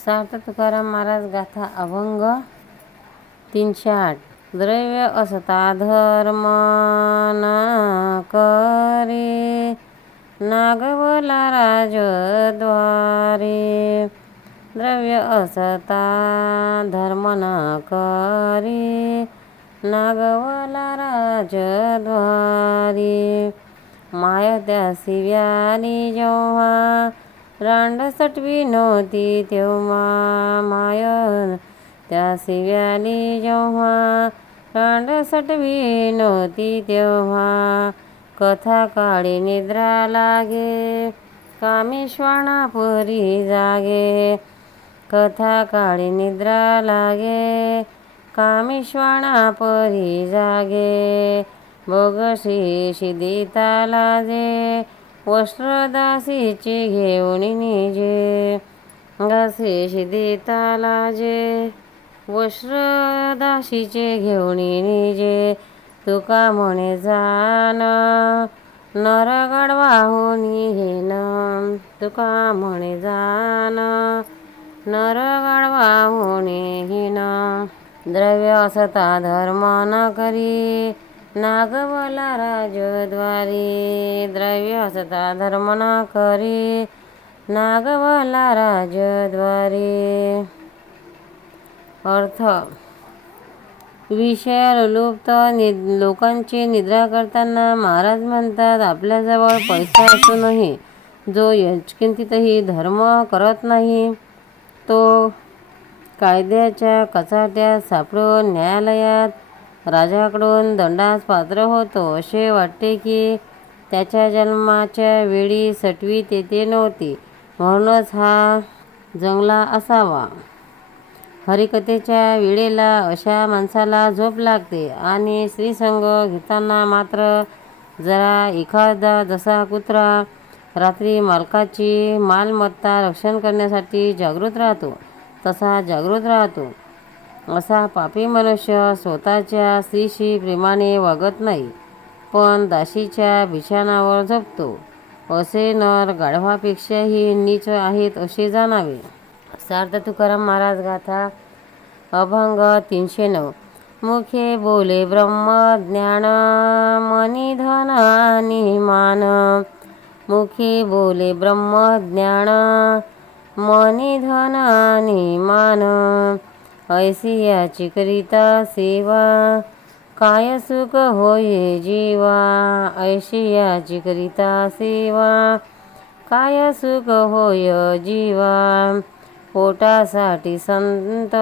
सार्थ तुकाराम महाराज गाथा अभंग तीनशे आठ. द्रव्य असता धर्म न करे नागवला राजद्वारे. द्रव्य असता धर्म न करे नागवला राजद्वारे. माय त्या शिव्यानी जेव्हा रांडसट सटवी नव्हती तेव्हा माय त्या शिव्याली जेव्हा रांडसट सटवी नव्हती तेव्हा कथा काळी निद्रा लागे कामेश्वणा परी जागे. कथा काळी निद्रा लागे कामेश्वणा परी जागे. भोगशी शिदिता लाजे वस्त्रदासीचे घेऊन निजे. दासी शिदिता लाजे. वस्त्रदासीचे घेऊन निजे. तुका म्हणे जान नरगड वाहून हेन तुका म्हणे जान नरगड वाहून हिन द्रव्य असता धर्म न करी नागवला राजद्वारी द्रव्य असता धर्म करी। नागवला राजद्वारी अर्थ विषय लुप्त नि लोकांची निद्रा करताना महाराज म्हणतात आपल्याजवळ पैसा असूनही जो यचकिंतीतही धर्म करत नाही तो कायद्याच्या कचाट्यात सापडून न्यायालयात राजाकडून दंडास पात्र होतो. असे वाटते की त्याच्या जन्माच्या वेळी सटवी तेथे नव्हती. म्हणूनच हा जंगला असावा. हरिकथेच्या वेळेला अशा माणसाला झोप लागते आणि स्त्रीसंग घेताना मात्र जरा एखादा जसा कुत्रा रात्री मालकाची मालमत्ता रक्षण करण्यासाठी जागृत राहतो तसा जागृत राहतो. असा पापी मनुष्य स्वतःच्या स्त्रीशी प्रेमाने वागत नाही पण दाशीच्या बिछाणावर झोपतो. असे नर गाढवापेक्षाही नीच आहेत असे जाणावे. सार्थ तुकाराम महाराज गाथा अभंग तीनशे नऊ मुखे बोले ब्रह्मज्ञान ज्ञान धन आणि मान. मुखे बोले ब्रह्मज्ञान ज्ञान धन आणि मान. ऐसी याची करिता सेवा काय सुख होय जीवा? ऐशी याची करिता सेवा काय सुख होय जीवा? पोटासाठी संत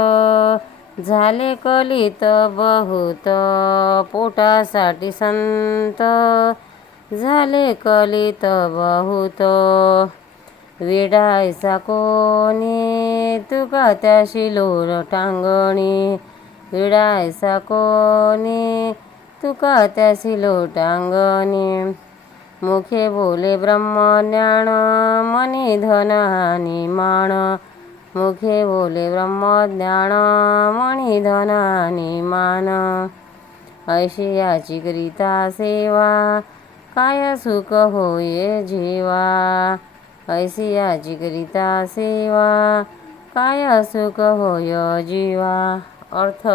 झाले कलित बहुत पोटासाठी संत झाले कलित बहुत. विडायचा कोणी? तुका त्या शिलोर टांगणी. विडायचा कोणी? तुका त्या शिलो टांगणी. मुखे बोले ब्रह्मज्ञान मनी धन आणि मान. मुखे बोले ब्रह्मज्ञान मणी धन आणि मान. ऐशियाची करिता सेवा काय सुख होय जीवा. ऐसी याची करिता सेवा काय सुख होय जीवा? अर्थ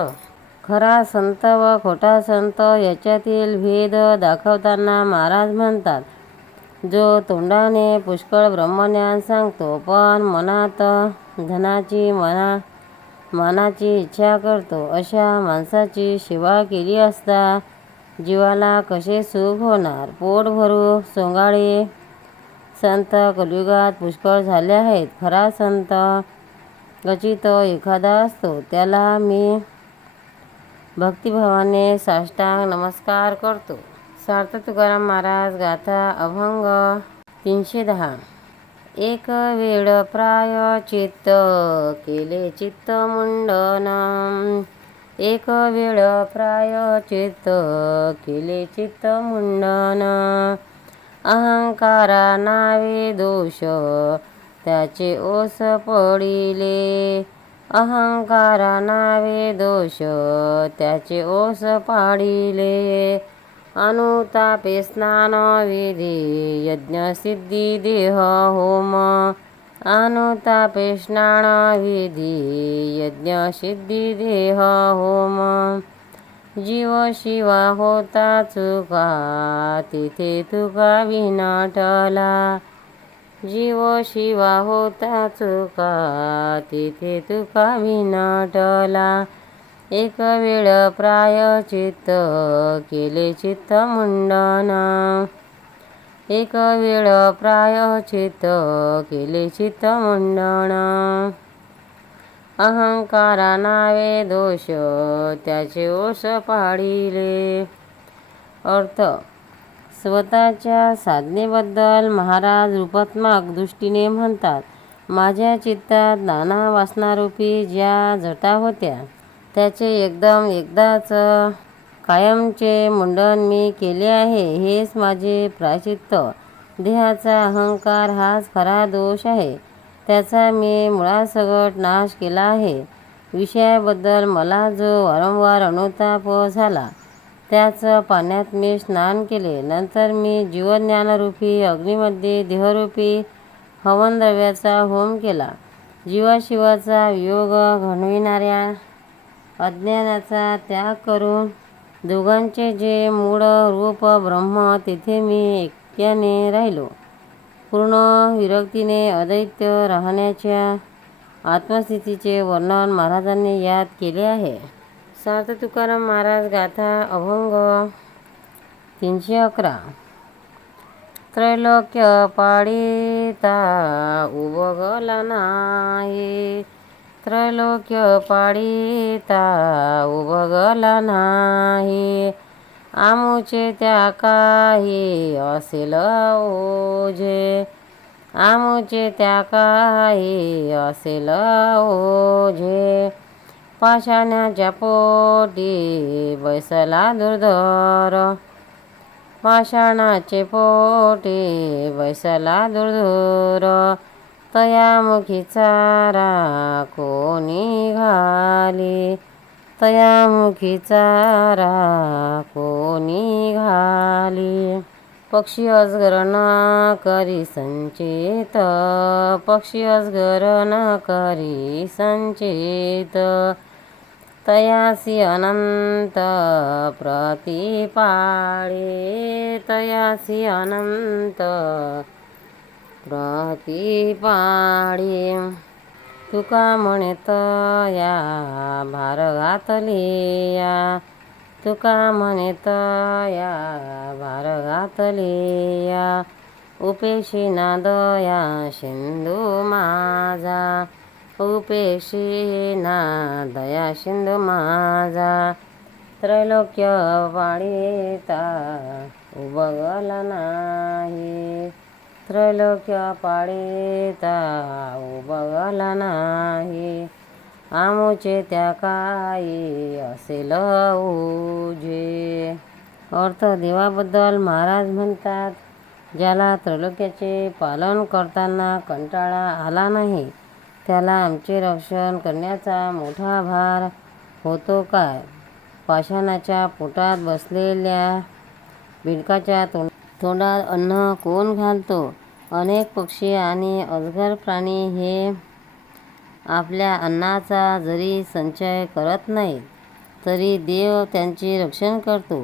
खरा संत व खोटा संत याच्यातील भेद दाखवताना महाराज म्हणतात जो तोंडाने पुष्कळ ब्रह्मज्ञान सांगतो पण मनात धनाची मना मानाची इच्छा करतो अशा माणसाची सेवा केली असता जीवाला कसे सुख होणार? पोट भरू सोंगाळे संत कलियुगात पुष्कळ झाले आहेत. खरा संत गचित एखादा असतो. त्याला मी भक्तिभावाने साष्टांग नमस्कार करतो. सार्थ तुकाराम महाराज गाथा अभंग तीनशे दहा. एक वेळ प्राय चित्त केले चित्त मुंडन एक वेळ प्राय चित्त केले चित्त मुंडन अहंकारा नावे दोष त्याचे ओस पडिले. अहंकारा नावे दोष त्याचे ओस पाडिले. अनुतापे स्नान विधी यज्ञ सिद्धी देह होम. अनुतापे स्नान विधी यज्ञ सिद्धी देह होम. जीव शिवा होता चुका तिथे तुका विनाटला जीव शिवा होता चुका तिथे तुका विनाटला एक वेळ प्राय चित्त केले चित्त मुंडना. एक वेळ प्राय चित्त केले चित्त मुंडना. अहंकारा नावे दोष त्याचे ओस पाडिले. अर्थ स्वतःच्या साधनेबद्दल महाराज रूपात्मक दृष्टीने म्हणतात माझ्या चित्तात नाना वासनारूपी ज्या जटा होत्या त्याचे एकदम एकदाच कायमचे मुंडन मी केले आहे हेच माझे प्रायचित्त. देहाचा अहंकार हाच खरा दोष आहे. त्याचा मी मुळासकट नाश केला आहे. विषयाबद्दल मला जो वारंवार अनुताप झाला त्याचं पाण्यात मी स्नान केले. नंतर मी जीवज्ञानरूपी अग्नीमध्ये देहरूपी हवनद्रव्याचा होम केला. जीवाशिवाचा वियोग घडविणाऱ्या अज्ञानाचा त्याग करून दोघांचे जे मूळ रूप ब्रह्म तेथे मी एकट्याने राहिलो. पूर्ण विरक्तीने अदैत्य राहण्याच्या आत्मस्थितीचे वर्णन महाराजांनी यात केले आहे. सार्थ तुकाराम महाराज गाथा अभंग तीनशे अकरा. त्रैलोक्य पाडिता उबगला नाही. त्रैलोक्य पाडिता उबगला नाही. आमुचे त्या काही असेल ओझे. आमुचे त्या काही असेल ओझे. पाषाण्याच्या पोटी बैसला दुर्धर. पाषाणाचे पोटी बैसला दुर्धुर. तयामुखी चारा कोणी घाली? तयामुखी चारा कोणी घाली. पक्षी अजगर न करी संचेत. पक्षी अजगर न करी संचेत. तयासी अनंत प्रतिपाळे तयासी अनंत प्रतिपाळे. तुका म्हणे या भार घातलिया तुका म्हणे या भार घातलिया उपेशी ना दया सिंधू माझा. उपेशी ना दया सिंधू माझा. त्रैलोक्य पाडिता उभगला नाही. त्रैलोक्य पाळीता उबगला नाही. आमुचे त्या काही असेल उजे अर्थ देवाबद्दल महाराज म्हणतात ज्याला त्रैलोक्याचे पालन करताना कंटाळा आला नाही त्याला आमचे रक्षण करण्याचा मोठा भार होतो काय? पाषाणाच्या पोटात बसलेल्या बिडकाच्या तोंड तोंडात अन्न कोण घालतो? अनेक पक्षी आणि अजगर प्राणी हे आपल्या अन्नाचा जरी संचय करत नाही तरी देव त्यांचे रक्षण करतो.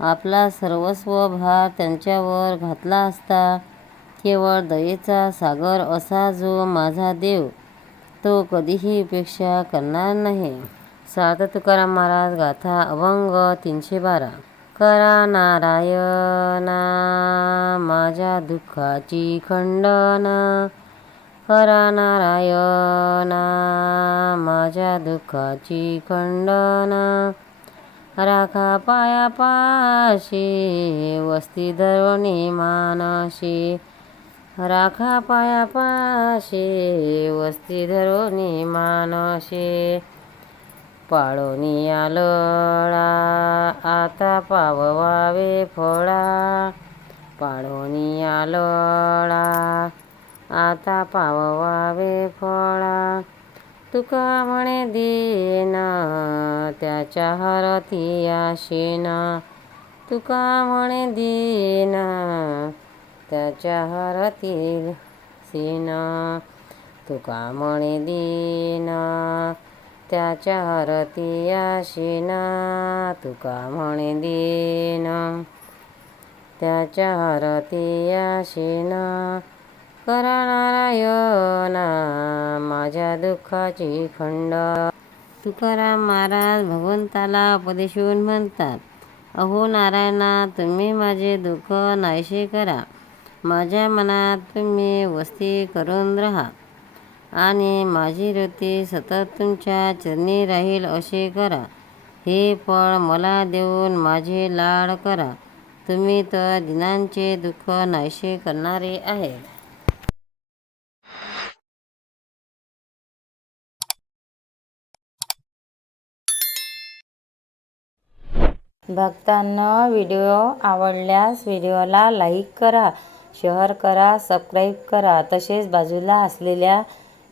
आपला सर्वस्व भार त्यांच्यावर घातला असता केवळ दयेचा सागर असा जो माझा देव तो कधीही उपेक्षा करणार नाही. सात तुकाराम महाराज गाथा अभंग तीनशे बारा. करा नारायणा माझ्या दुःखाची खंडन. करा नारायणा माझ्या दुःखाची खंडन. राखा पायापाशी वस्ती धरणी मानशी. राखा पायापाशी वस्ती धरणी मानशी. पाळोनी आलळा आता पाववावे फळा पाळोनी आलळा आता पाववावे फळा तुका म्हणे देना त्याच्या हरती आशीन. तुका म्हणे देना त्याच्या हरती सीन तुका म्हणे देना त्याच्या हरती आशिना तुका म्हणे देन. त्याच्या हरती आशिना करा नारायणा माझ्या दुःखाची खंड. तुकाराम महाराज भगवंताला उपदेशून म्हणतात अहो नारायणा तुम्ही माझे दुःख नाहीसे करा. माझ्या मनात तुम्ही वस्ती करून राहा. आणि माझी वृत्ती सतत तुमच्या चरणी राहील असे करा. हे फळ मला देऊन माझे लाड करा. तुम्ही तर दिनांचे दुःख नाहीसे करणारे आहे. भक्तांना व्हिडिओ आवडल्यास व्हिडिओला लाईक करा शेअर करा सबस्क्राईब करा. तसेच बाजूला असलेल्या